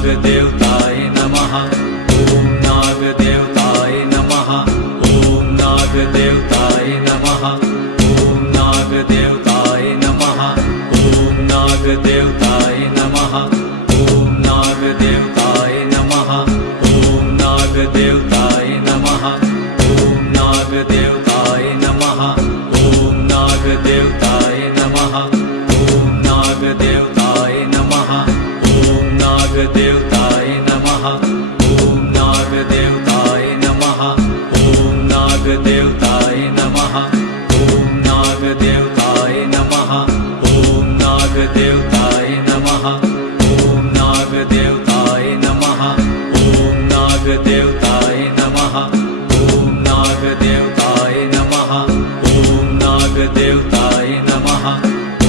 नागदेवताय नमः। ॐ नागदेवताय नमः। ॐ नागदेवताय नमः। ॐ नागदेवताय नमः। ॐ नागदेवताय नमः। ॐ नागदेवताय नमः। ॐ नागदेवताय नमः। ॐ नागदेवताय नमः। ॐ नागदेवताय नमः।